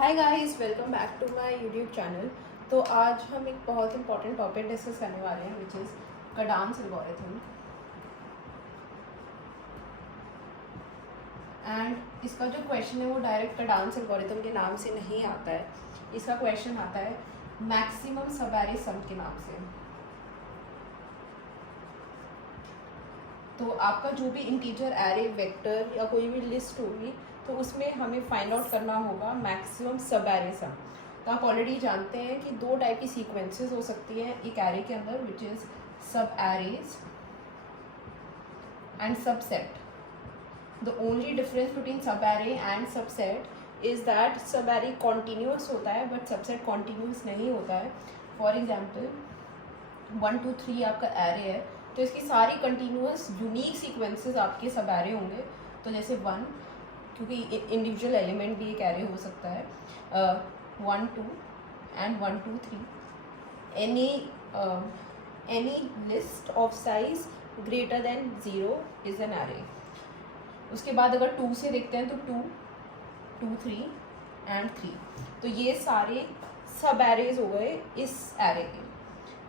Hi guys, welcome back to my YouTube channel. तो आज हम एक बहुत इंपॉर्टेंट टॉपिक डिस्कस करने वाले हैं विच इज़ कडान्स एल्गोरिथम। एंड इसका जो क्वेश्चन है वो डायरेक्ट कडान्स एल्गोरिथम के नाम से नहीं आता है। इसका क्वेश्चन आता है मैक्सिमम सब एरे सम के नाम से। तो आपका जो भी इंटीजर एरे वेक्टर या कोई भी लिस्ट होगी तो उसमें हमें फाइंड आउट करना होगा मैक्सिमम सब एरे सम। तो आप ऑलरेडी जानते हैं कि दो टाइप की सीक्वेंसेस हो सकती हैं एक एरे के अंदर, which is subarrays and subset. The only difference between subarray and subset is that subarray continuous होता है बट सबसेट कॉन्टीन्यूस नहीं होता है। फॉर एग्जाम्पल 1 2 3 आपका एरे है तो इसकी सारी कंटिन्यूस यूनिक सीक्वेंसेस आपके सब एरे होंगे। तो जैसे 1, क्योंकि इंडिविजुअल एलिमेंट भी एक एरे हो सकता है, 1 2 and 1 2 3 any list of size greater than 0 is an array. उसके बाद अगर 2 से देखते हैं तो 2 2 3 एंड 3, तो ये सारे सब एरेज हो गए इस एरे के।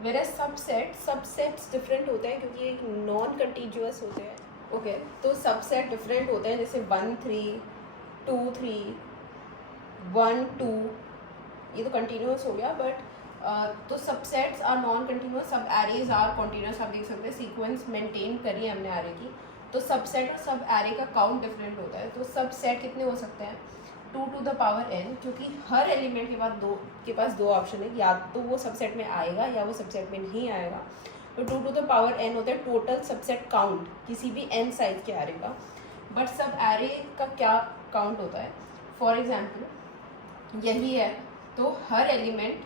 वेरा सबसेट्स डिफरेंट होते हैं क्योंकि एक नॉन कंटीन्यूअस होते हैं। ओके, तो सबसेट डिफरेंट होते हैं, जैसे 1 3 2 3 1 2, ये तो कंटिन्यूअस हो गया। बट तो सबसेट्स आर नॉन कंटिन्यूअस, सब एरेज आर कॉन्टिन्यूअस। आप देख सकते हैं सीक्वेंस मेंटेन करी है हमने एरे की। तो सबसेट और सब एरे का काउंट डिफरेंट होता है। तो सबसेट कितने हो सकते हैं? 2 to the power n, क्योंकि हर एलिमेंट के पास दो ऑप्शन है, या तो वो सबसेट में आएगा या वो सबसेट में नहीं आएगा। तो 2 to the power n होता है टोटल सबसेट काउंट किसी भी n साइज के एरे का। बट सब एरे का क्या काउंट होता है? फॉर एग्जाम्पल यही है, तो हर एलिमेंट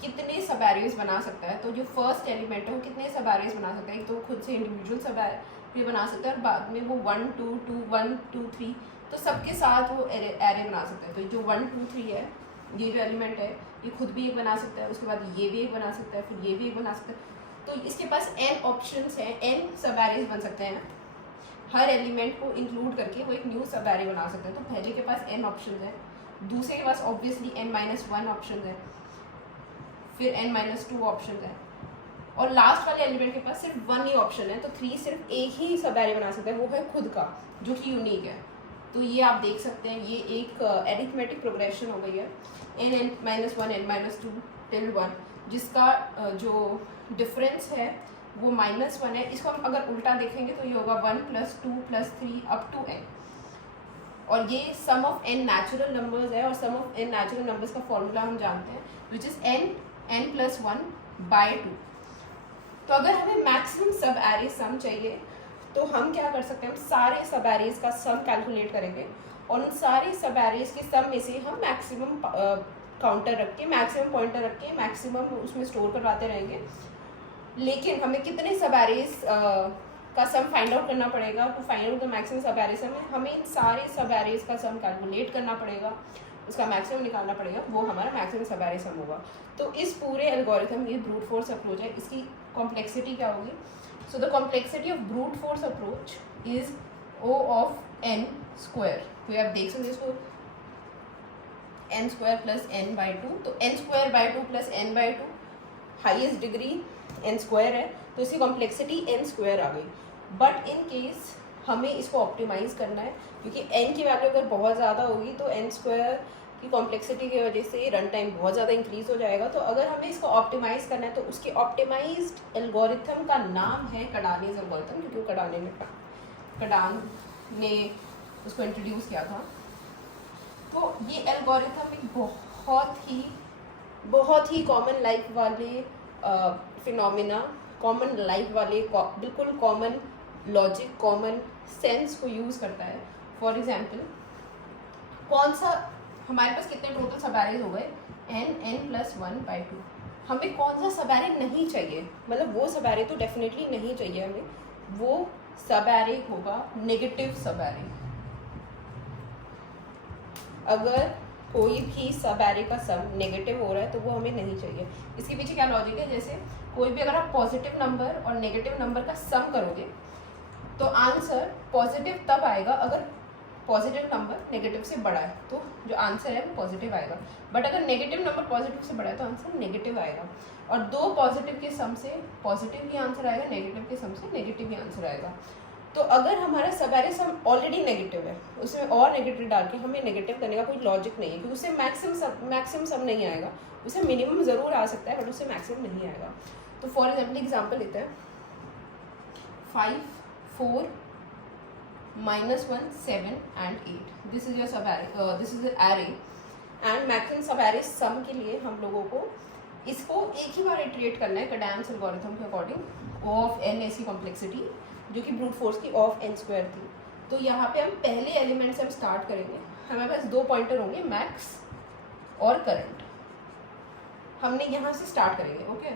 कितने सब एरेज बना सकता है। तो जो फर्स्ट एलिमेंट है वो कितने सब एरेज बना सकता है? तो खुद से इंडिविजुअल सब एरे बना सकता है और बाद में वो 1 2 2 1 2 3 तो सबके साथ वो एरे बना सकता है। तो जो 1 2 3 है, ये जो एलिमेंट है ये खुद भी एक बना सकता है, उसके बाद ये भी एक बना सकता है, फिर ये भी एक बना सकता है। तो इसके पास n ऑप्शंस हैं, n सब एरेज बन सकते हैं। हर एलिमेंट को इंक्लूड करके वो एक न्यू सब एरे बना सकता है। तो पहले के पास n ऑप्शंस है, दूसरे के पास ऑब्वियसली n-1 ऑप्शन है, फिर n-2 ऑप्शन है, और लास्ट वाले एलिमेंट के पास सिर्फ 1 ही ऑप्शन है। तो 3 सिर्फ एक ही सब एरे बना सकता है, वो है खुद का, जो कि यूनिक है। तो ये आप देख सकते हैं, ये एक एरिथमेटिक प्रोग्रेशन हो गई है, n-1 n-2 टिल 1, जिसका जो डिफरेंस है वो -1 है। इसको हम अगर उल्टा देखेंगे तो ये होगा 1 + 2 + 3 अप टू n। और ये sum of n natural numbers है, और sum of n natural numbers का फॉर्मूला हम जानते हैं, विच इज़ n+1/2। तो अगर हमें मैक्सिमम सब एरे सम चाहिए तो हम क्या कर सकते हैं? हम सारे सब एरेज का सम कैलकुलेट करेंगे और उन सारे सब एरेज के सम में से हम मैक्सिमम काउंटर रख के, मैक्सिमम पॉइंटर रख के मैक्सिमम उसमें स्टोर करवाते रहेंगे। लेकिन हमें कितने सब एरेज का सम फाइंड आउट करना पड़ेगा। To find out the maximum subarrays हमें इन सारे सब एरेज का सम कैलकुलेट करना पड़ेगा, उसका मैक्सिमम निकालना पड़ेगा, वो हमारा मैक्सिमम सब एरे सम होगा। तो इस पूरे एल्गोरिथम, ये ब्रूट फोर्स अप्रोच है, इसकी कॉम्प्लेक्सिटी क्या होगी? So the complexity of brute force approach is O of n²। तो आप देख सकते हैं इसको n² + n/2, तो n²/2 + n/2 highest degree n² है, तो इसकी कॉम्प्लेक्सिटी n² आ गई। बट इन केस हमें इसको ऑप्टिमाइज करना है, क्योंकि n की वैल्यू अगर बहुत ज़्यादा होगी तो n² की कॉम्प्लेक्सिटी की वजह से रन टाइम बहुत ज़्यादा इंक्रीज हो जाएगा। तो अगर हमें इसको ऑप्टिमाइज करना है तो उसके ऑप्टिमाइज्ड एल्गोरिथम का नाम है कडानीज एल्गोरिथम, क्योंकि कडान ने उसको इंट्रोड्यूस किया था। तो ये एल्गोरिथम एक बहुत ही कॉमन लाइफ वाले फिनोमिना, कॉमन लाइफ वाले बिल्कुल कॉमन लॉजिक, कॉमन सेंस को यूज़ करता है। फॉर एग्जाम्पल, कौन सा हमारे पास कितने टोटल सब एरेज हो गए? n+1/2। हमें कौन सा सब एरे नहीं चाहिए? मतलब वो सब एरे तो डेफिनेटली नहीं चाहिए हमें, वो सब एरे होगा नेगेटिव सब एरे। अगर कोई भी सब एरे का सम नेगेटिव हो रहा है तो वो हमें नहीं चाहिए। इसके पीछे क्या लॉजिक है? जैसे कोई भी अगर आप पॉजिटिव नंबर और नेगेटिव नंबर का सम करोगे तो आंसर पॉजिटिव तब आएगा अगर पॉजिटिव नंबर नेगेटिव से बड़ा है तो जो आंसर है वो पॉजिटिव आएगा, बट अगर नेगेटिव नंबर पॉजिटिव से बड़ा है तो आंसर नेगेटिव आएगा। और दो पॉजिटिव के सम से पॉजिटिव ही आंसर आएगा, नेगेटिव के सम से नेगेटिव ही आंसर आएगा। तो अगर हमारा सब एरे सम ऑलरेडी नेगेटिव है, उसमें और नेगेटिव डाल के हमें नेगेटिव करने का कोई लॉजिक नहीं है, क्योंकि उससे मैक्सिमम सम नहीं आएगा, उसे मिनिमम ज़रूर आ सकता है बट उससे मैक्सिमम नहीं आएगा। तो फॉर एग्जाम्पल लेते हैं 5, 4, -1, 7 and 8, दिस इज योर सब array, this is array and maximum सब एरे सम के लिए हम लोगों को इसको एक ही बार इटरेट करना है कडाम्स एल्गोरिथम के अकॉर्डिंग ऑफ n ऐसी कॉम्प्लेक्सिटी जो कि ब्रूट फोर्स की ऑफ n² थी। तो यहाँ पे हम पहले एलिमेंट से हम स्टार्ट करेंगे, हमारे पास दो पॉइंटर होंगे मैक्स और करंट, हमने यहाँ से स्टार्ट करेंगे। ओके,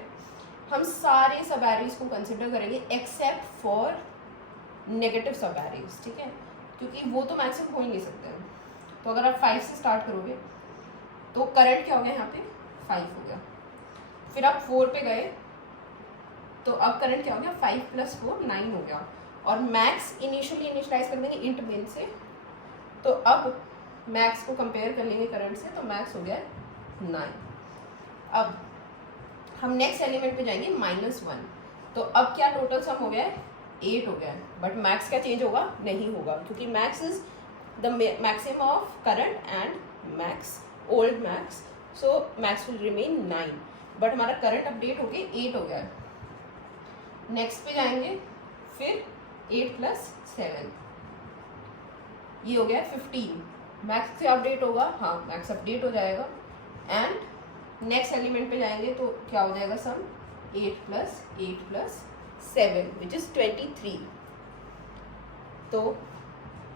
हम सारे सब एरेज को कंसिडर करेंगे एक्सेप्ट फॉर नेगेटिव सब एरेज, ठीक है, क्योंकि वो तो मैक्सिमम हो ही नहीं सकते हैं। तो अगर आप 5 से स्टार्ट करोगे तो करंट क्या हो गया, यहाँ पे 5 हो गया, फिर आप 4 पे गए तो अब करंट क्या हो गया, 5 + 4 9 हो गया, और मैक्स इनिशियलाइज कर देंगे इंट मेन से, तो अब मैक्स को कंपेयर कर लेंगे करंट से, तो मैक्स हो गया 9। अब हम नेक्स्ट एलिमेंट पे जाएंगे -1, तो अब क्या टोटल सम हो गया है, 8 हो गया है, बट मैक्स क्या चेंज होगा, नहीं होगा, क्योंकि max is the maximum of current and max old max, so max will remain 9, but हमारा करंट अपडेट होके 8 हो गया है। नेक्स्ट पे जाएंगे, फिर 8 + 7 ये हो गया 15, मैक्स से अपडेट होगा, हाँ मैक्स अपडेट हो जाएगा, एंड नेक्स्ट एलिमेंट पे जाएंगे तो क्या हो जाएगा सम, 8 + 8 + 7 विच इज 23। तो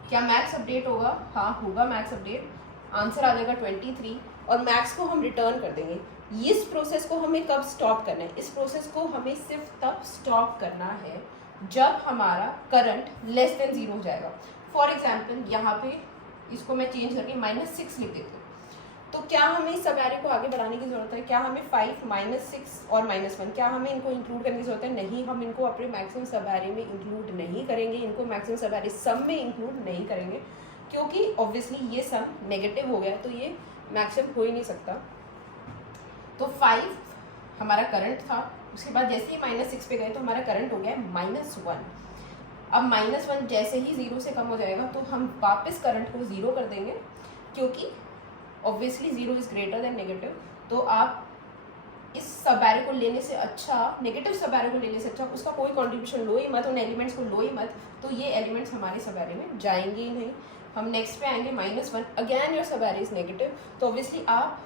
क्या मैक्स अपडेट होगा, हाँ होगा मैक्स अपडेट, आंसर आ जाएगा 23, और मैक्स को हम रिटर्न कर देंगे। इस प्रोसेस को हमें कब स्टॉप करना है, इस प्रोसेस को हमें सिर्फ तब स्टॉप करना है जब हमारा करंट <0 हो जाएगा। फॉर एग्जाम्पल यहाँ पे इसको मैं चेंज करके -6 लिख देती हूँ, तो क्या हमें सब एरे को आगे बढ़ाने की जरूरत है, क्या हमें 5, -6 और -1 क्या हमें इनको इंक्लूड करने की जरूरत है, नहीं, हम इनको अपने मैक्सिमम सब एरे में इंक्लूड नहीं करेंगे, इनको मैक्सिमम सब एरे सम में इंक्लूड नहीं करेंगे, क्योंकि ऑब्वियसली ये सम नेगेटिव हो गया तो ये मैक्सिमम हो ही नहीं सकता। तो 5 हमारा करंट था, उसके बाद जैसे ही -6 पे गए तो हमारा करंट हो गया -1। अब -1 जैसे ही 0 से कम हो जाएगा तो हम वापस करंट को 0 कर देंगे, क्योंकि obviously 0 is greater than negative. तो आप इस सब एरे को लेने से अच्छा, नेगेटिव सब एरे को लेने से अच्छा उसका कोई कंट्रीब्यूशन लो ही मत, उन एलिमेंट्स को लो ही मत, तो ये एलिमेंट्स हमारे सब एरे में जाएंगे ही नहीं। हम नेक्स्ट पे आएंगे -1, अगेन योर सब एरे इज नेगेटिव, तो ऑब्वियसली आप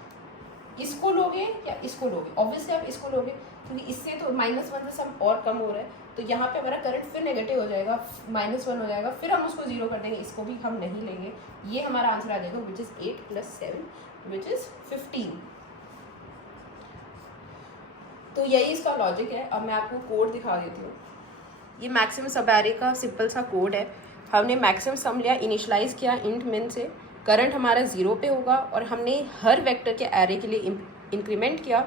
इसको लोगे या इसको लोगे, ऑब्वियसली आप इसको लोगे, क्योंकि इससे तो -1 से सम और कम हो रहा है, तो यहाँ पे हमारा करंट फिर नेगेटिव हो जाएगा, -1 हो जाएगा, फिर हम उसको 0 कर देंगे, इसको भी हम नहीं लेंगे, ये हमारा आंसर आ जाएगा विच इज़ 8 + 7 विच इज़ 15। तो यही इसका लॉजिक है। अब मैं आपको कोड दिखा देती हूँ। ये मैक्सिमम सब एरे का सिंपल सा कोड है। हमने मैक्सिमम सम लिया, इनिशलाइज किया इंट मिन से, करंट हमारा 0 पे होगा, और हमने हर वेक्टर के एरे के लिए इंक्रीमेंट किया,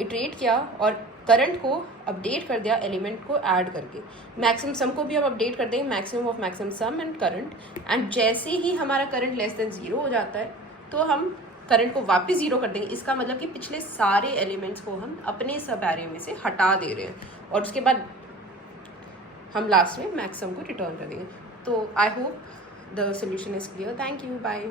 इटरेट किया, और करंट को अपडेट कर दिया एलिमेंट को ऐड करके। मैक्सिमम सम को भी हम अपडेट कर देंगे, maximum of maximum some and current, and जैसे ही हमारा करंट <0 हो जाता है तो हम करंट को वापस 0 कर देंगे। इसका मतलब कि पिछले सारे एलिमेंट्स को हम अपने सब एरे में से हटा दे रहे हैं, और उसके बाद हम लास्ट में मैक्सिमम को रिटर्न कर देंगे। तो I hope the solution is clear. Thank you, bye.